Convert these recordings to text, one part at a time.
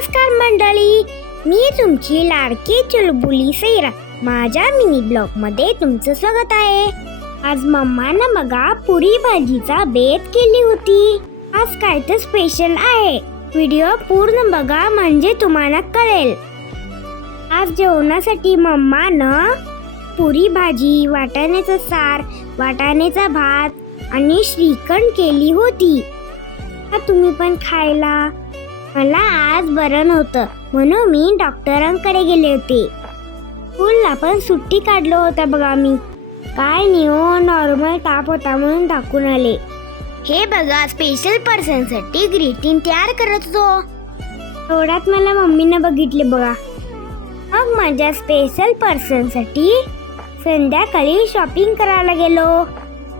नमस्कार मंडळी. मी तुमची लाडकी चुलबुली सैरा. माझ्या मिनी ब्लॉगमध्ये तुमचं स्वागत आहे. आज मम्मानं बघा पुरी भाजीचा बेत केली होती. आज काय तर स्पेशल आहे. व्हिडिओ पूर्ण बघा म्हणजे तुम्हाला कळेल. आज जेवणासाठी मम्मानं पुरी भाजी वाटाण्याचं सार वाटाण्याचा भात आणि श्रीखंड केली होती. तुम्ही पण खायला? मला आज बरं नव्हतं म्हणून मी डॉक्टरांकडे गेले होते. फुलला पण सुट्टी काढलो होता बघा मी काय नाही हो नॉर्मल ताप होता म्हणून टाकून आले. हे बघा स्पेशल पर्सनसाठी ग्रीटिंग तयार करत होतो. थोड्यात मला मम्मीनं बघितले बघा. मग माझ्या स्पेशल पर्सनसाठी संध्याकाळी शॉपिंग करायला गेलो.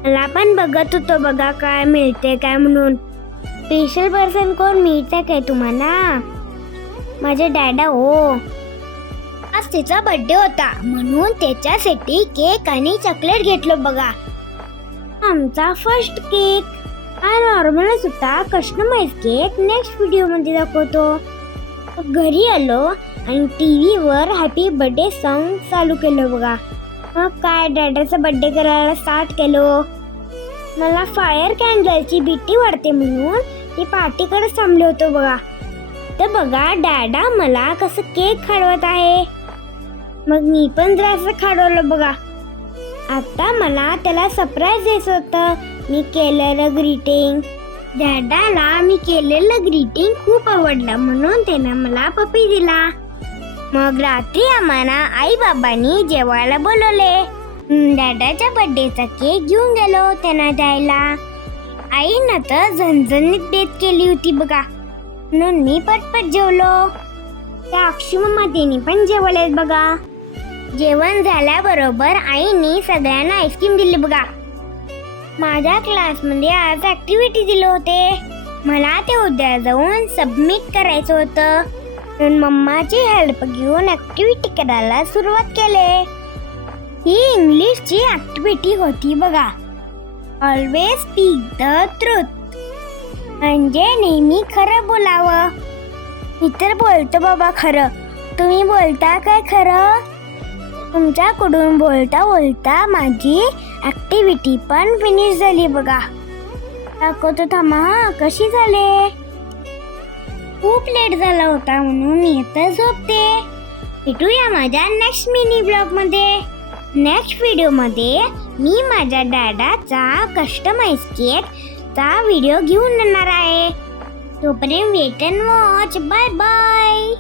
मला पण बघत होतो बघा काय मिळते काय म्हणून. स्पेशल पर्सन कोण? मिळतं काय तुम्हाला? माझे डॅडा हो. आज तिचा बर्थडे होता. म्हणून त्याच्यासाठी केक आणि चॉकलेट घेतलो बघा. आमचा फर्स्ट केक हा नॉर्मलच होता कस्टमाइज केक नेक्स्ट व्हिडिओमध्ये दाखवतो. घरी आलो आणि टी व्हीवर हॅपी बर्थडे सॉन्ग चालू केलं बघा. मग काय डॅडाचा बर्थडे करायला स्टार्ट केलो? मला फायर कॅन्डलची भीती वाटते म्हणून ती पार्टीकडे थांबले होतो बघा. तर बघा डॅडा मला कसं केक खाडवत आहे. मग मी पण जरासं खाडवलं बघा. आता मला त्याला सरप्राईज द्यायचं होतं. मी केलेलं ग्रीटिंग डॅडाला मी केलेलं ग्रीटिंग खूप आवडलं म्हणून त्यानं मला पपी दिला. मग रात्री आम्हाला आई बाबांनी जेवायला बोलवले. डॅडाच्या बर्थडेचा केक घेऊन गेलो त्यांना द्यायला. आईनं तर झणझणीत बेत केली होती बघा. म्हणून मी पटपट जेवलो. त्या अक्षुमातीने पण जेवले बघा. जेवण झाल्याबरोबर आईने सगळ्यांना आईस्क्रीम दिली बघा. माझ्या क्लासमध्ये आज ॲक्टिव्हिटी दिले होते. मला ते उद्या जाऊन सबमिट करायचं होतं. म्हणून मम्माची हेल्प घेऊन ॲक्टिव्हिटी करायला सुरुवात केले. ही इंग्लिशची ॲक्टिव्हिटी होती बघा. ऑलवेज स्पीक द ट्रूथ म्हणजे नेहमी खरं बोलावं. मी तर बोलतो बाबा खरं. तुम्ही बोलता काय खरं? तुमच्याकडून बोलता बोलता माझी ॲक्टिव्हिटी पण फिनिश झाली बघा. दाखवतो थांबा कशी झाले? खूप लेट झाला होता म्हणून मी आता झोपते. भेटूया माझ्या नेक्स्ट मिनी ब्लॉगमध्ये मध्ये. नेक्स्ट व्हिडिओमध्ये मी माझ्या डॅडाचा कस्टमाइज केकचा व्हिडिओ घेऊन येणार आहे. तोपर्यंत wait and watch bye bye